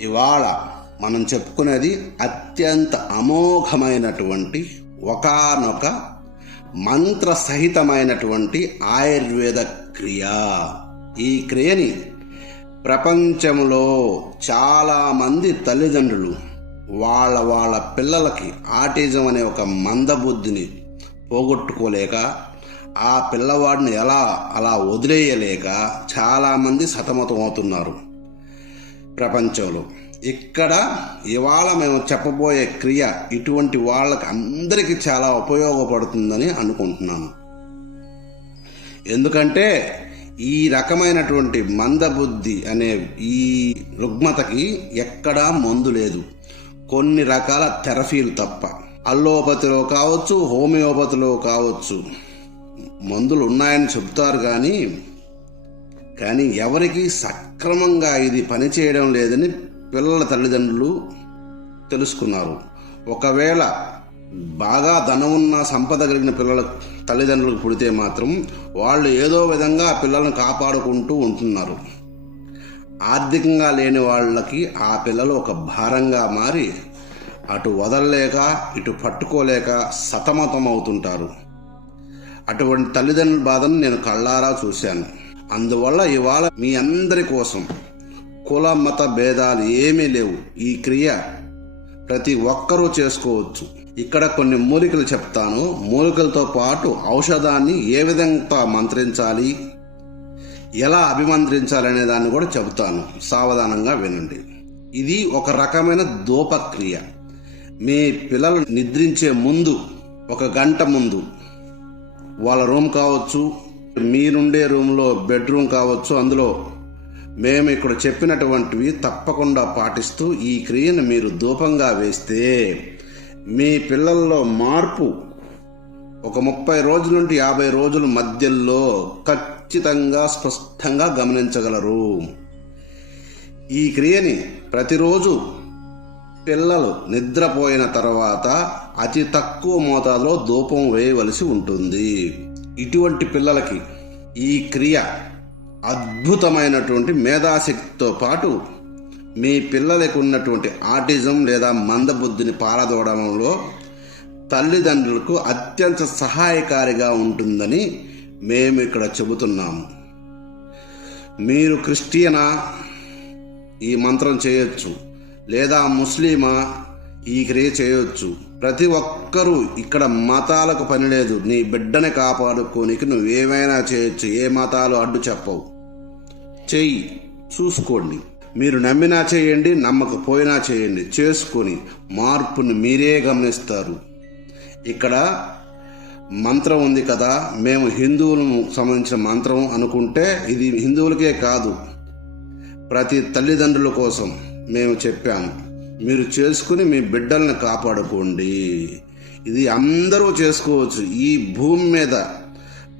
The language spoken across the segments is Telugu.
ఇవాళ మనం చెప్పుకునేది అత్యంత అమోఘమైనటువంటి ఒకానొక మంత్ర సహితమైనటువంటి ఆయుర్వేద క్రియ. ఈ క్రియని ప్రపంచంలో చాలామంది తల్లిదండ్రులు వాళ్ళ వాళ్ళ పిల్లలకి ఆటిజం అనే ఒక మందబుద్ధిని పోగొట్టుకోలేక ఆ పిల్లవాడిని ఎలా అలా వదిలేయలేక చాలామంది సతమతం అవుతున్నారు ప్రపంచంలో. ఇక్కడ ఇవాళ మేము చెప్పబోయే క్రియ ఇటువంటి వాళ్ళకి అందరికీ చాలా ఉపయోగపడుతుందని అనుకుంటున్నాను. ఎందుకంటే ఈ రకమైనటువంటి మందబుద్ధి అనే ఈ రుగ్మతకి ఎక్కడా మందు లేదు. కొన్ని రకాల థెరపీలు తప్ప. అల్లోపతిలో కావచ్చు హోమియోపతిలో కావచ్చు మందులు ఉన్నాయని చెబుతారు కానీ కానీ ఎవరికి సక్రమంగా ఇది పనిచేయడం లేదని పిల్లల తల్లిదండ్రులు తెలుసుకున్నారు. ఒకవేళ బాగా ధనం ఉన్న సంపద కలిగిన పిల్లల తల్లిదండ్రులకు పుడితే మాత్రం వాళ్ళు ఏదో విధంగా పిల్లలను కాపాడుకుంటూ ఉంటున్నారు. ఆర్థికంగా లేని వాళ్ళకి ఆ పిల్లలు ఒక భారంగా మారి అటు వదలలేక ఇటు పట్టుకోలేక సతమతం అవుతుంటారు అటువంటి తల్లిదండ్రుల బాధను నేను కళ్ళారా చూశాను. అందువల్ల ఇవాళ మీ అందరి కోసం కుల మత భేదాలు ఏమీ లేవు. ఈ క్రియ ప్రతి ఒక్కరూ చేసుకోవచ్చు. ఇక్కడ కొన్ని మూలికలు చెప్తాను. మూలికలతో పాటు ఔషధాన్ని ఏ విధంగా మంత్రించాలి? ఎలా అభిమంత్రించాలి దాన్ని కూడా చెబుతాను. సావధానంగా వినండి. ఇది ఒక రకమైన దూపక్రియ మీ పిల్లలు నిద్రించే ముందు ఒక గంట ముందు వాళ్ళ రూమ్ కావచ్చు మీరుండే రూమ్లో బెడ్రూమ్ కావచ్చు అందులో మేము ఇక్కడ చెప్పినటువంటివి తప్పకుండా పాటిస్తూ ఈ క్రియను మీరు దూపంగా వేస్తే మీ పిల్లల్లో మార్పు ఒక ముప్పై రోజుల నుండి యాభై రోజుల మధ్యలో ఖచ్చితంగా స్పష్టంగా గమనించగలరు. ఈ క్రియని ప్రతిరోజు పిల్లలు నిద్రపోయిన తర్వాత అతి తక్కువ మోతాదులో ధూపం వేయవలసి ఉంటుంది. ఇటువంటి పిల్లలకి ఈ క్రియ అద్భుతమైనటువంటి మేధాశక్తితో పాటు మీ పిల్లలకు ఉన్నటువంటి ఆటిజం లేదా మందబుద్ధిని పారదోడడంలో తల్లిదండ్రులకు అత్యంత సహాయకారిగా ఉంటుందని మేము ఇక్కడ చెబుతున్నాము. మీరు క్రిస్టియనా? ఈ మంత్రం చేయొచ్చు. లేదా ముస్లిమా? ఈ క్రియ చేయొచ్చు. ప్రతి ఒక్కరూ ఇక్కడ మతాలకు పని లేదు. నీ బిడ్డని కాపాడుకోనికి నువ్వేమైనా చేయొచ్చు. ఏ మతాలు అడ్డు చెప్పవు. చెయ్యి. చూసుకోండి. మీరు నమ్మినా చేయండి నమ్మకపోయినా చేయండి. చేసుకొని మార్పుని మీరే గమనిస్తారు. ఇక్కడ మంత్రం ఉంది కదా మేము హిందువులకు సంబంధించిన మంత్రం అనుకుంటే ఇది హిందువులకే కాదు. ప్రతి తల్లిదండ్రుల కోసం మేము చెప్పాము. మీరు చేసుకుని మీ బిడ్డల్ని కాపాడుకోండి. ఇది అందరూ చేసుకోవచ్చు. ఈ భూమి మీద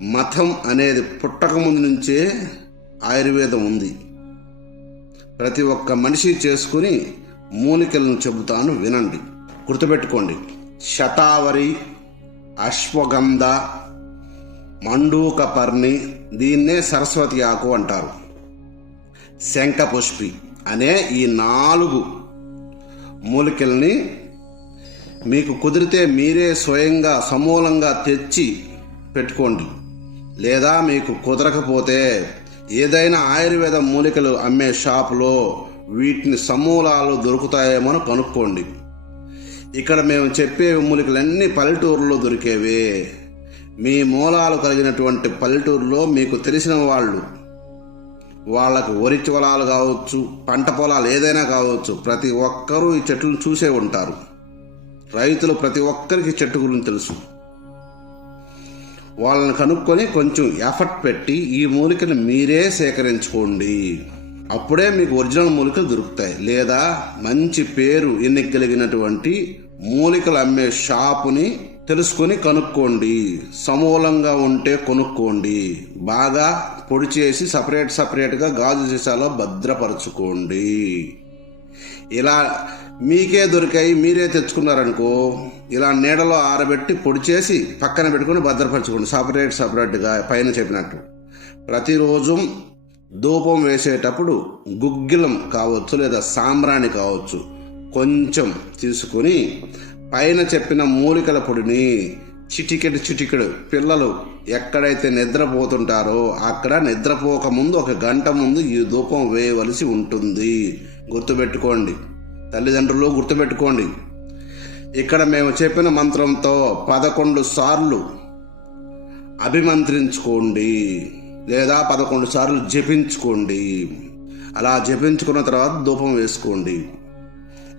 మతం అనేది పుట్టక ముందు నుంచే ఆయుర్వేదం ఉంది. ప్రతి ఒక్క మనిషి చేసుకుని మూలికలను చెబుతాను వినండి. గుర్తుపెట్టుకోండి. శతావరి అశ్వగంధ మండూకపర్ణి దీన్నే సరస్వతి ఆకు అంటారు. శంఖపుష్పి అనే ఈ నాలుగు మూలికల్ని మీకు కుదిరితే మీరే స్వయంగా సమూలంగా తెచ్చి పెట్టుకోండి. లేదా మీకు కుదరకపోతే ఏదైనా ఆయుర్వేద మూలికలు అమ్మే షాపులో వీటిని సమూలాలు దొరుకుతాయేమో కనుక్కోండి. ఇక్కడ మేము చెప్పే మూలికలన్నీ పల్లెటూరులో దొరికేవే. మీ మూలాలు కలిగినటువంటి పల్లెటూరులో మీకు తెలిసిన వాళ్ళు వాళ్ళకు వరి పొలాలు కావచ్చు పంట పొలాలు ఏదైనా కావచ్చు ప్రతి ఒక్కరూ ఈ చెట్లను చూసే ఉంటారు. రైతులు ప్రతి ఒక్కరికి చెట్టు గురించి తెలుసు. వాళ్ళని కనుక్కొని కొంచెం ఎఫర్ట్ పెట్టి ఈ మూలికను మీరే సేకరించుకోండి. అప్పుడే మీకు ఒరిజినల్ మూలికలు దొరుకుతాయి. లేదా మంచి పేరు ఎన్నికలిగినటువంటి మూలికలు అమ్మే షాపుని తెలుసుకొని కనుక్కోండి. సమూలంగా ఉంటే కొనుక్కోండి. బాగా పొడి చేసి సపరేట్ సపరేట్గా గాజు సీసాలో భద్రపరచుకోండి. ఇలా మీకే దొరికాయి మీరే తెచ్చుకున్నారనుకో ఇలా నీడలో ఆరబెట్టి పొడి చేసి పక్కన పెట్టుకొని భద్రపరచుకోండి. సపరేట్ సపరేట్గా పైన చెప్పినట్టు. ప్రతిరోజు ధూపం వేసేటప్పుడు గుగ్గిలం కావచ్చు లేదా సాంబ్రాణి కావచ్చు కొంచెం తీసుకుని పైన చెప్పిన మూలికల పొడిని చిటికెడు చిటికెడు పిల్లలు ఎక్కడైతే నిద్రపోతుంటారో అక్కడ నిద్రపోక ముందు ఒక గంట ముందు ఈ ధూపం వేయవలసి ఉంటుంది. గుర్తుపెట్టుకోండి. తల్లిదండ్రులు గుర్తుపెట్టుకోండి. ఇక్కడ మేము చెప్పిన మంత్రంతో పదకొండు సార్లు అభిమంత్రించుకోండి. లేదా పదకొండు సార్లు జపించుకోండి. అలా జపించుకున్న తర్వాత ధూపం వేసుకోండి.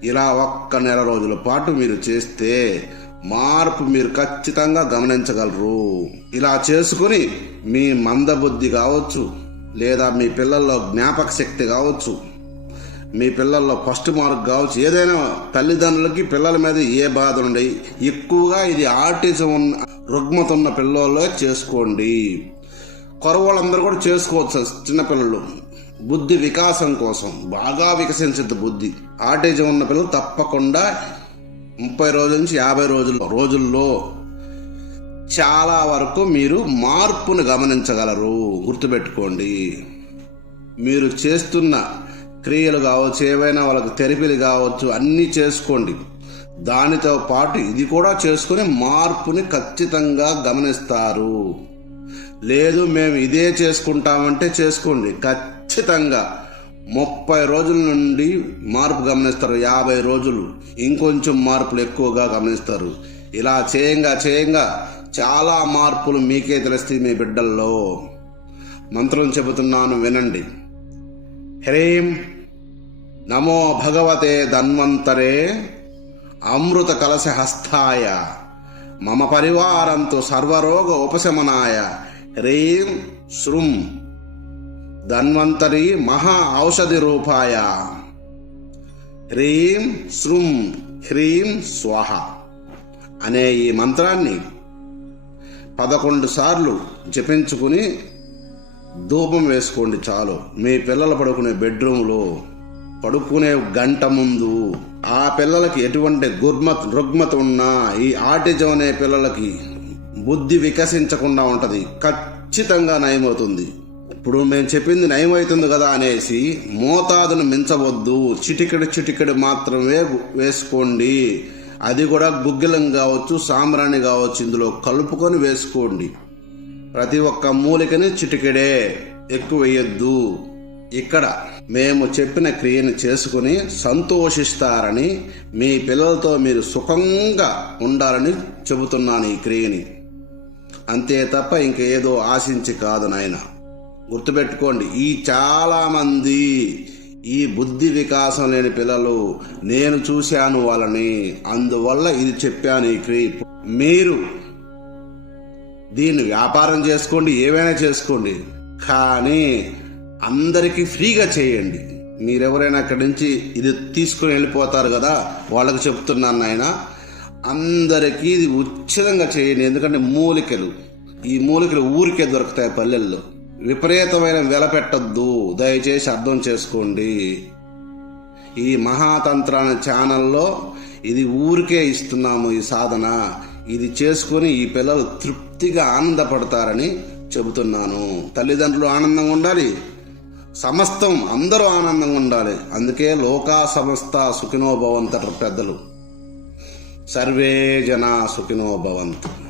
ఇలా ఒక్క నెల రోజుల పాటు మీరు చేస్తే మార్పు మీరు ఖచ్చితంగా గమనించగలరు. ఇలా చేసుకుని మీ మందబుద్ధి కావచ్చు లేదా మీ పిల్లల్లో జ్ఞాపక శక్తి కావచ్చు మీ పిల్లల్లో ఫస్ట్ మార్క్ కావచ్చు ఏదైనా తల్లిదండ్రులకి పిల్లల మీద ఏ బాధ ఉండవు ఎక్కువగా ఇది ఆర్టిజం ఉన్న రుగ్మత ఉన్న పిల్లల్లో చేసుకోండి. కొరవాళ్ళందరూ కూడా చేసుకోవచ్చు చిన్నపిల్లలు. బుద్ధి వికాసం కోసం బాగా వికసించద్దు బుద్ధి. ఆటేజం ఉన్న పిల్లలు తప్పకుండా ముప్పై రోజుల నుంచి యాభై రోజుల రోజుల్లో చాలా వరకు మీరు మార్పును గమనించగలరు. గుర్తుపెట్టుకోండి. మీరు చేస్తున్న క్రియలు కావచ్చు ఏవైనా వాళ్ళకి తెరపిలు కావచ్చు అన్నీ చేసుకోండి. దానితో పాటు ఇది కూడా చేసుకుని మార్పుని ఖచ్చితంగా గమనిస్తారు. లేదు మేము ఇదే చేసుకుంటామంటే చేసుకోండి. ఖచ్చితంగా ఖచ్చితంగా ముప్పై రోజుల నుండి మార్పు గమనిస్తారు. యాభై రోజులు ఇంకొంచెం మార్పులు ఎక్కువగా గమనిస్తారు. ఇలా చేయంగా చేయంగా చాలా మార్పులు మీకే తెలుస్తాయి మీ బిడ్డల్లో. మంత్రం చెబుతున్నాను వినండి. హ్రీం నమో భగవతే ధన్వంతరే అమృత కలశ హస్తాయ మమ పరివారంతో సర్వరోగ ఉపశమనాయ. హ్రీం శృం ధన్వంతరి మహా ఔషధి రూపాయ. హ్రీం శృం హ్రీం స్వాహ అనే ఈ మంత్రాన్ని పదకొండు సార్లు జపించుకుని ధూపం వేసుకోండి చాలు. మీ పిల్లలు పడుకునే బెడ్రూమ్లో పడుకునే గంట ముందు ఆ పిల్లలకి ఎటువంటి గుర్మత్ రుగ్మత ఉన్నా ఈ ఆటిజం అనే పిల్లలకి బుద్ధి వికసించకుండా ఉంటుంది. ఖచ్చితంగా నయమవుతుంది. ఇప్పుడు మేము చెప్పింది నయమవుతుంది కదా అనేసి మోతాదును మించవద్దు. చిటికెడు చిటికెడు మాత్రమే వేసుకోండి. అది కూడా గుగ్గిలం కావచ్చు సాంబ్రాణి కావచ్చు ఇందులో కలుపుకొని వేసుకోండి. ప్రతి ఒక్క మూలికని చిటికెడే ఎక్కువ వేయొద్దు. ఇక్కడ మేము చెప్పిన క్రియను చేసుకుని సంతోషిస్తారని మీ పిల్లలతో మీరు సుఖంగా ఉండాలని చెబుతున్నాను ఈ క్రియని. అంతే తప్ప ఇంకేదో ఆశించి కాదు నాయన. గుర్తుపెట్టుకోండి ఈ చాలామంది ఈ బుద్ధి వికాసం లేని పిల్లలు నేను చూశాను వాళ్ళని అందువల్ల ఇది చెప్పాను ఈ క్రీప్ మీరు దీన్ని వ్యాపారం చేసుకోండి ఏవైనా చేసుకోండి కానీ అందరికీ ఫ్రీగా చేయండి. మీరెవరైనా అక్కడి నుంచి ఇది తీసుకుని వెళ్ళిపోతారు కదా వాళ్ళకి చెప్తున్నాను నాయన అందరికీ ఇది ఉచితంగా చేయండి ఎందుకంటే మూలికలు ఈ మూలికలు ఊరికే దొరుకుతాయి పల్లెల్లో. విపరీతమైన వెల పెట్టద్దు దయచేసి అర్థం చేసుకోండి. ఈ మహాతంత్ర ఛానల్లో ఇది ఊరికే ఇస్తున్నాము ఈ సాధన. ఇది చేసుకొని ఈ పిల్లలు తృప్తిగా ఆనందపడతారని చెబుతున్నాను. తల్లిదండ్రులు ఆనందంగా ఉండాలి. సమస్తం అందరూ ఆనందంగా ఉండాలి. అందుకే లోకా సమస్త సుఖినోభవంతట పెద్దలు. సర్వే జనా సుఖినో భవంతు.